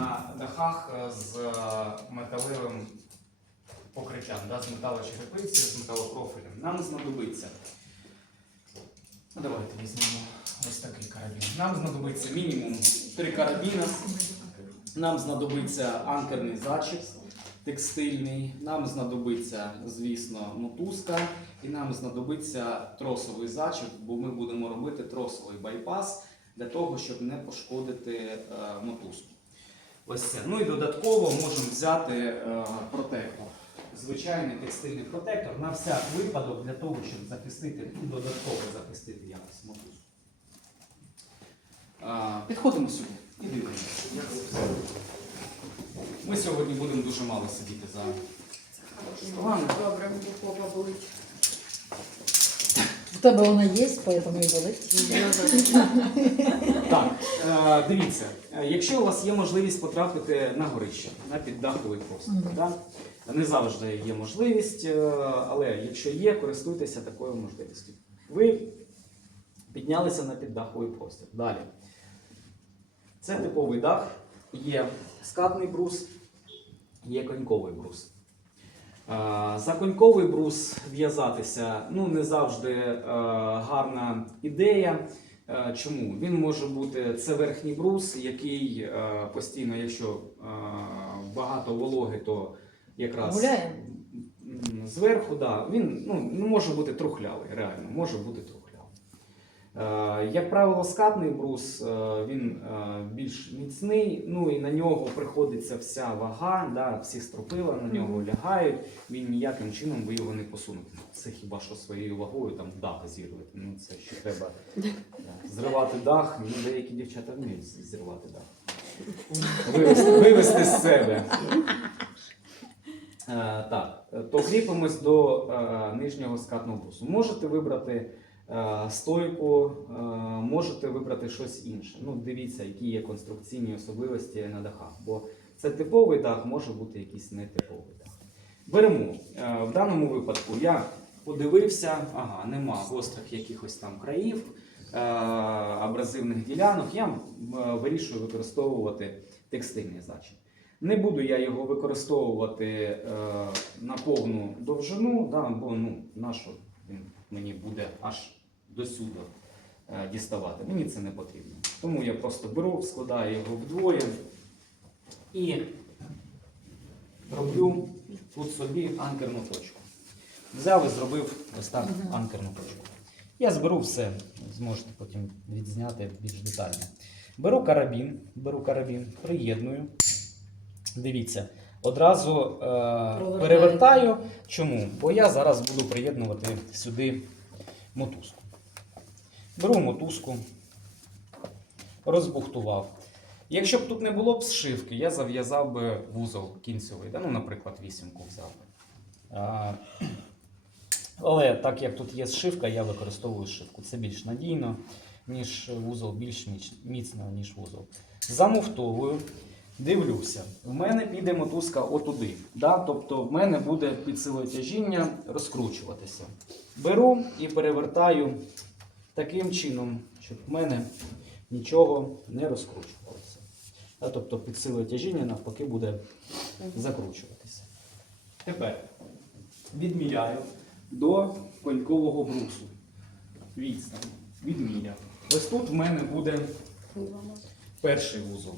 на дахах е, з е, металевим покриттям, да, з металочерепиці, з металопрофілем. Нам знадобиться. Ну, Давайте візьмемо ось такий карабін. Нам знадобиться мінімум три карабіна. Нам знадобиться анкерний зачіп текстильний, нам знадобиться, звісно, мотузка, і нам знадобиться тросовий зачіп, бо ми будемо робити тросовий байпас для того, щоб не пошкодити е, мотузку. Ось це. Ну і додатково можемо взяти е, протектор. Звичайний текстильний протектор на всяк випадок для того, щоб захистити і додатково захистити якось мотузку. Е, Підходимо сюди і дивимося. Ми сьогодні будемо дуже мало сидіти за столами. Добре, попа болить. У тебе вона є, поэтому і болить. Е, дивіться, е, якщо у вас є можливість потрапити на горище, на піддаховий простір, Мгм. да? не завжди є можливість, е, але якщо є, користуйтеся такою можливістю. Ви піднялися на піддаховий простір. Далі. Це типовий дах, є скатний брус, є коньковий брус. За коньковий брус в'язатися ну, не завжди гарна ідея. Е, Чому? Він може бути це верхній брус, який е, постійно, якщо е, багато вологи, то якраз Гуляє? зверху, да, він ну, ну, може бути трухлявий, реально, може бути трухлявий. Е, Як правило, скатний брус е, він е, більш міцний, ну і на нього приходиться вся вага, да, всі стропила на нього лягають, він ніяким чином ви його не посунете. Це хіба що своєю вагою там дах зірвати. Ну це ще треба да, зривати дах. Ну, деякі дівчата вміють зірвати дах. Вивести, вивести з себе. Е, так, то кріпимось до нижнього скатного брусу. Можете вибрати стойку, е, можете вибрати щось інше. Ну, дивіться, які є конструкційні особливості на дахах. Бо це типовий дах, може бути якийсь нетиповий дах. Беремо. Е, в даному випадку я подивився, ага, нема гострих якихось там країв, е, абразивних ділянок. Я е, вирішую використовувати текстильний зачіп. Не буду я його використовувати е, на повну довжину, да, бо ну, нащо він мені буде аж до сюди е, діставати. Мені це не потрібно. Тому я просто беру, складаю його вдвоє і роблю тут собі анкерну точку. Взяв і зробив ось так анкерну точку. Я зберу все, зможете потім відзняти більш детально. Беру карабін, беру карабін, приєдную. Дивіться, одразу е, перевертаю. Чому? Бо я зараз буду приєднувати сюди мотузку. Беру мотузку, розбухтував. Якщо б тут не було б зшивки, я зав'язав би вузол кінцевий, да? ну, наприклад, вісімку взяв. А, але так як тут є зшивка, я використовую зшивку. Це більш надійно, ніж вузол, більш міцно, ніж вузол. Замуфтовую, дивлюся. В мене піде мотузка отуди. Да? Тобто в мене буде під силою тяжіння розкручуватися. Беру і перевертаю таким чином, щоб в мене нічого не розкручувалося. Да? Тобто під силою тяжіння навпаки буде закручуватися. Тепер відміряю до конькового брусу. Відстань. Відміряв. Ось тут в мене буде перший вузол.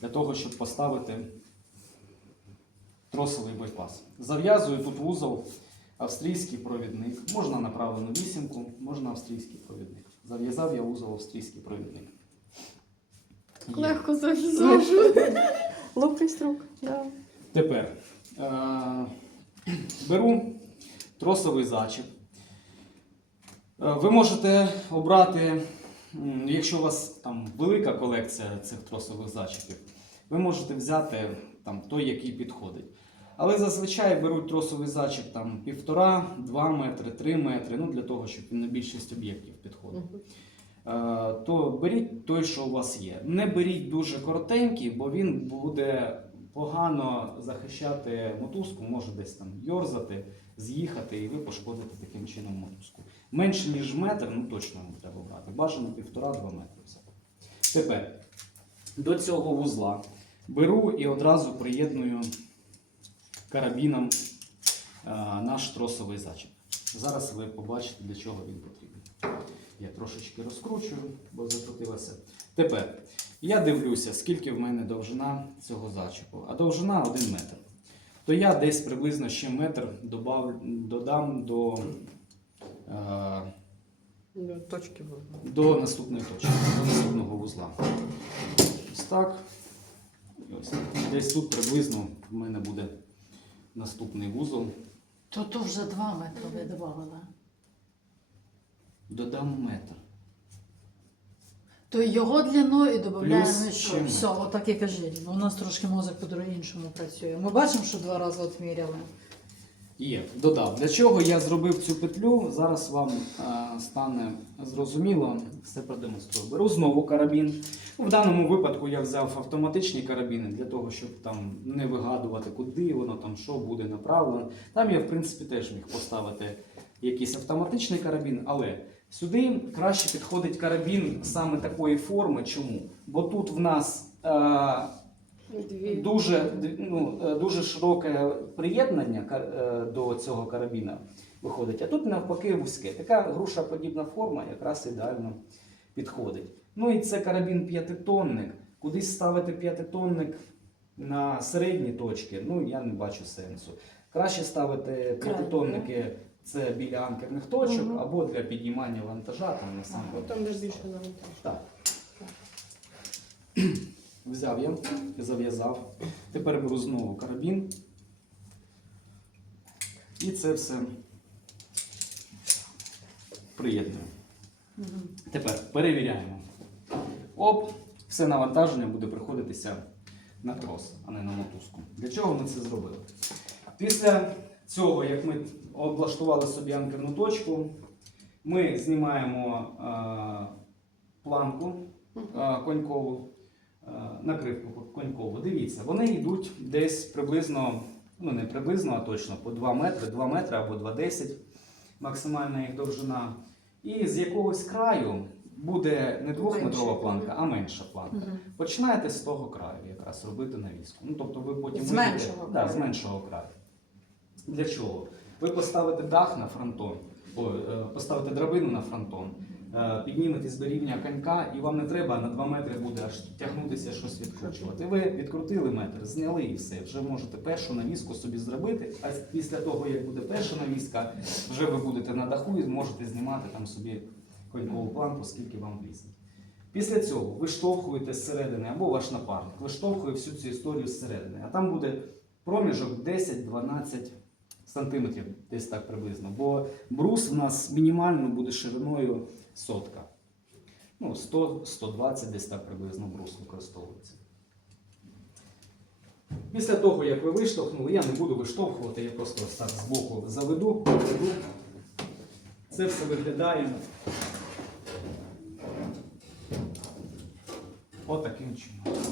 Для того, щоб поставити тросовий байпас. Зав'язую тут вузол австрійський провідник. Можна направлену вісімку, можна австрійський провідник. Зав'язав я вузол австрійський провідник. Є. Легко зав'язав. Лопий струк. Да. Тепер е- беру тросовий зачіп. Е, Ви можете обрати, якщо у вас там велика колекція цих тросових зачіпів, ви можете взяти там, той, який підходить. Але зазвичай беруть тросовий зачіп там півтора, два метри, три метри, ну для того, щоб він на більшість об'єктів підходив. Е, то беріть той, що у вас є. Не беріть дуже коротенький, бо він буде погано захищати мотузку, може десь там йорзати, з'їхати, і ви пошкодите таким чином мотузку. Менше ніж метр, ну точно не треба брати. Бажано півтора-два метри. Тепер до цього вузла беру і одразу приєдную карабіном е, наш тросовий зачіп. Зараз ви побачите, для чого він потрібен. Я трошечки розкручую, бо закрутилося. Тепер я дивлюся, скільки в мене довжина цього зачіпу. А довжина 1 метр. То я десь приблизно ще метр добав, додам до, е, Ну, Точки до наступної точки, до наступного вузла. Ось так. І ось. Десь тут приблизно в мене буде наступний вузол. То то вже два метри ви додавали. Додам метр. То його длиною додаємо Плюс що? ще Все, отак і кажіть. У нас трошки мозок по-іншому працює. Ми бачимо, що два рази отміряли. Є, додав. Для чого я зробив цю петлю? Зараз вам е, стане зрозуміло, все продемонструю. Беру знову карабін. В даному випадку я взяв автоматичні карабіни для того, щоб там не вигадувати, куди воно там що буде направлено. Там я, в принципі, теж міг поставити якийсь автоматичний карабін, але сюди краще підходить карабін саме такої форми. Чому? Бо тут в нас. Е. дуже, ну, е, дуже широке приєднання е, до цього карабіна виходить, а тут навпаки вузьке. Така грушаподібна форма якраз ідеально підходить. Ну і це карабін п'ятитонник. Кудись ставити п'ятитонник на середні точки, ну я не бачу сенсу. Краще ставити п'ятитонники це біля анкерних точок Мгм. або для підіймання вантажа там на сам Там де ж більше навантаж. так. Взяв я, зав'язав. Тепер беру знову карабін. І це все приєдную. Тепер перевіряємо. Оп, все навантаження буде приходитися на трос, а не на мотузку. Для чого ми це зробили? Після цього, як ми облаштували собі анкерну точку, ми знімаємо е, планку е, конькову, накривку конькову. Дивіться, вони йдуть десь приблизно, ну не приблизно, а точно по 2 метри, 2 метри або 2,10 максимальна їх довжина. І з якогось краю буде не двохметрова планка, а менша планка. Починаєте з того краю якраз робити навіску. Ну, тобто ви потім З вийдете- меншого Да, краю. з меншого краю. Для чого? Ви поставите дах на фронтон, е, поставите драбину на фронтон, е, підніметесь до рівня конька, і вам не треба на 2 метри буде аж тягнутися щось відкручувати. Ви відкрутили метр, зняли і все. Вже можете першу навіску собі зробити. А після того, як буде перша навіска, вже ви будете на даху і зможете знімати там собі конькову планку, скільки вам влізе. Після цього ви штовхуєте зсередини, або ваш напарник виштовхує всю цю історію зсередини. А там буде проміжок 10-12 сантиметрів, десь так приблизно. Бо брус в нас мінімально буде шириною сотка. Ну, 100-120 десь так приблизно брус використовується. Після того, як ви виштовхнули, я не буду виштовхувати, я просто ось так збоку заведу, поведу. Це все виглядає отаким чином.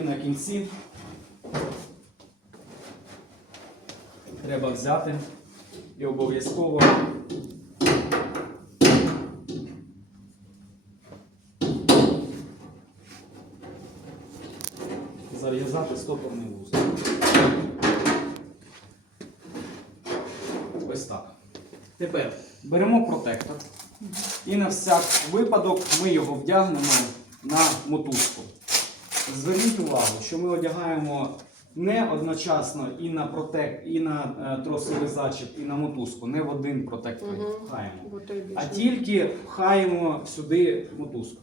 І на кінці треба взяти і обов'язково зав'язати стопорний вузол. Ось так. Тепер беремо протектор і на всяк випадок ми його вдягнемо на мотузку. Зверніть увагу, що ми одягаємо не одночасно і на протек, і на е, тросовий зачіп, і на мотузку, не в один протектор Мгм. пхаємо, Бо той більше. а тільки пхаємо сюди мотузку.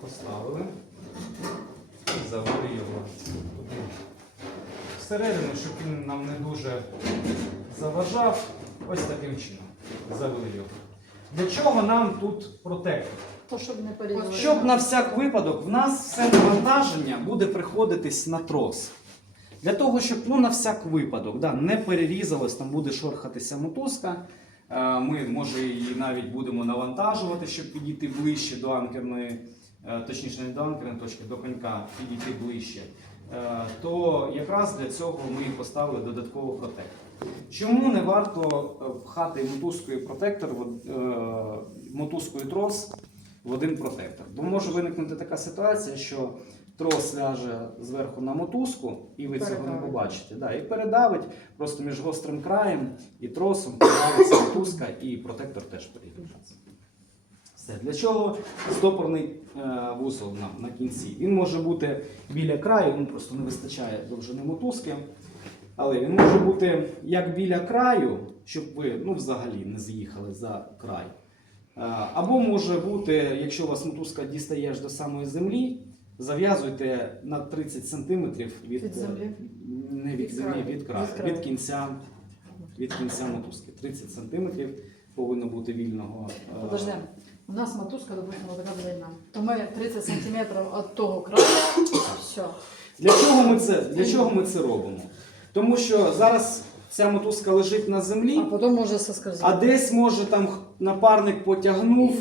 Поставили завели його туди. Всередину, щоб він нам не дуже заважав, ось таким чином завели його. Для чого нам тут протектор? То, щоб не порізали. Щоб на всяк випадок в нас все навантаження буде приходитись на трос. Для того, щоб ну, на всяк випадок да, не перерізалось, там буде шорхатися мотузка, Е, Ми може її навіть будемо навантажувати, щоб підійти ближче до анкерної, е, точніше не до анкерної точки, до конька підійти ближче. Е, То якраз для цього ми і поставили додатковий протектор. Чому не варто е, пхати мотузкою протектор, е, мотузкою трос в один протектор? Бо може виникнути така ситуація, що трос ляже зверху на мотузку, і ви цього не побачите. Да, і передавить просто між гострим краєм і тросом передавиться мотузка, і протектор теж перегружається. Все. Для чого стопорний е, вузол на, на кінці? Він може бути біля краю, він просто не вистачає довжини мотузки. Але він може бути як біля краю, щоб ви ну, взагалі не з'їхали за край. Е, Або може бути, якщо у вас мотузка дістає аж до самої землі, зав'язуйте на 30 см від, Від е, землі? Не від Від землі, краю. від краю, Від краю. від кінця, від кінця мотузки. 30 см повинно бути вільного. е, Подожди, у нас мотузка, допустимо, така длина. То ми 30 сантиметрів від того краю, все. Для чого ми це, для чого ми це робимо? Тому що зараз ця мотузка лежить на землі. А потім може А десь, може, там х- напарник потягнув,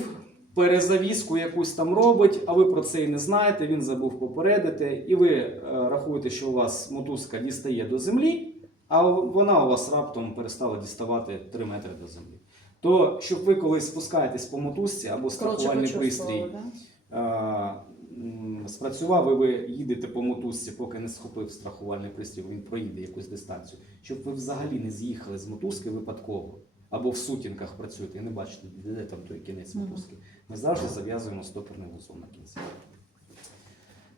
перезавіску якусь там робить, а ви про це і не знаєте, він забув попередити, і ви е, рахуєте, що у вас мотузка дістає до землі, а вона у вас раптом перестала діставати 3 метри до землі. То, щоб ви колись спускаєтесь по мотузці або страхувальний пристрій да? спрацював, і ви їдете по мотузці, поки не схопив страхувальний пристрій, він проїде якусь дистанцію, щоб ви взагалі не з'їхали з мотузки випадково. Або в сутінках працюєте і не бачите, де там той кінець мотузки. Ми завжди зав'язуємо стоперний вузол на кінці.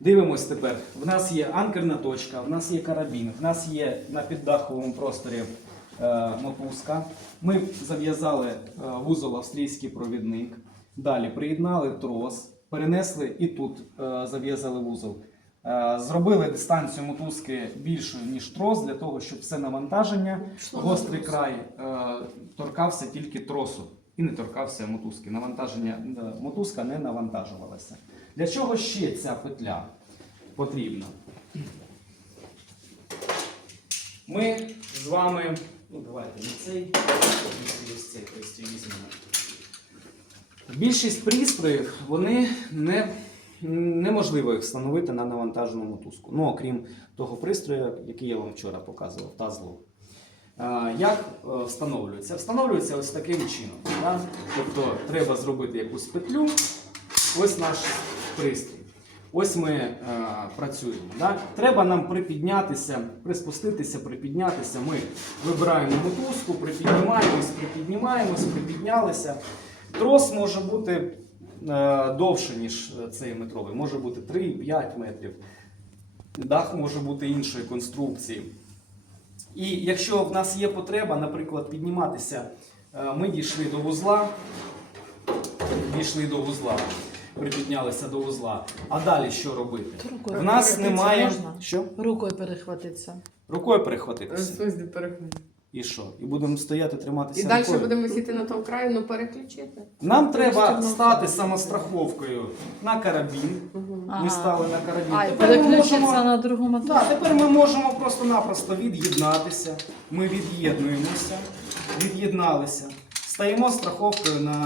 Дивимось тепер. В нас є анкерна точка, в нас є карабін, в нас є на піддаховому просторі мотузка. Ми зав'язали е, вузол австрійський провідник. Далі приєднали трос, перенесли і тут е, зав'язали вузол. Е, зробили дистанцію мотузки більшою, ніж трос, для того, щоб все навантаження, гострий край е, торкався тільки тросу і не торкався мотузки. Навантаження е, мотузка не навантажувалася. Для чого ще ця петля потрібна? Ми з вами. Ну, давайте не цей, ось цей. Більшість пристроїв вони не, неможливо їх встановити на навантажену мотузку. Ну, окрім того пристрою, який я вам вчора показував, тазлу. Е, Як е, встановлюється? Встановлюється ось таким чином. Да? Тобто треба зробити якусь петлю, ось наш пристрій. Ось ми е, працюємо. Да? Треба нам припіднятися, приспуститися, припіднятися. Ми вибираємо мотузку, припіднімаємось, припіднімаємось, припіднялися. Трос може бути е, довше, ніж цей метровий, може бути 3-5 метрів. Дах може бути іншої конструкції. І якщо в нас є потреба, наприклад, підніматися, е, ми дійшли до вузла, дійшли до вузла, припіднялися до вузла. А далі що робити? Рукою В нас перехватитися немає. можна? Що? Рукою перехватитися. Рукою перехватитися. І що? І будемо стояти, триматися. І далі рукою? будемо сіти на тому краю, ну переключити. Нам треба стати самостраховкою на карабін. Угу. Ага. Ми стали на карабін. А, і Тепер ми переключитися можемо- на другу. Да, тепер ми можемо просто-напросто від'єднатися. Ми від'єднуємося, від'єдналися, стаємо страховкою на,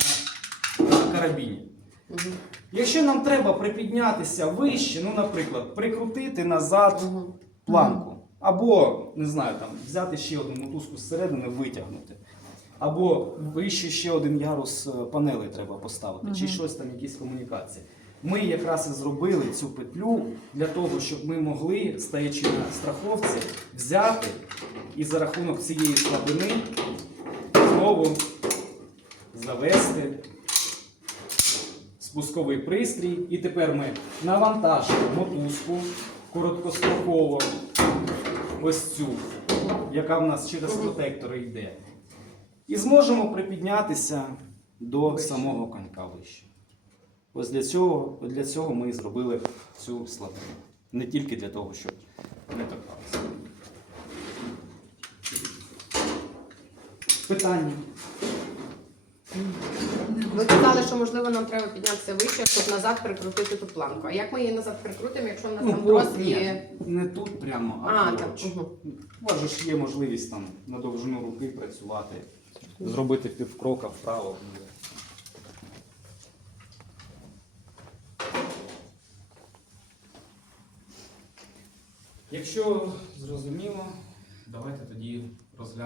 на карабіні. Угу. Якщо нам треба припіднятися вище, ну, наприклад, прикрутити назад Угу. планку, або, не знаю, там, взяти ще одну мотузку зсередини, витягнути. Або вище ще один ярус е, панелей треба поставити, чи щось там, якісь комунікації. Ми якраз і зробили цю петлю для того, щоб ми могли, стоячи на страховці, взяти і за рахунок цієї слабини знову завести спусковий пристрій. І тепер ми навантажимо мотузку короткостроково, ось цю, яка в нас через протектори йде. І зможемо припіднятися до самого конька вище. Ось для цього, для цього ми зробили цю слабину. Не тільки для того, щоб не торкалося. Питання. Ви казали, що можливо нам треба піднятися вище, щоб назад прикрутити ту планку. А як ми її назад прикрутимо, якщо в нас ну, там трос є. Не тут прямо, а, а поруч. Угу. У вас же ж є можливість там на довжину руки працювати, зробити півкрока вправо. Якщо зрозуміло, давайте тоді розглянемо.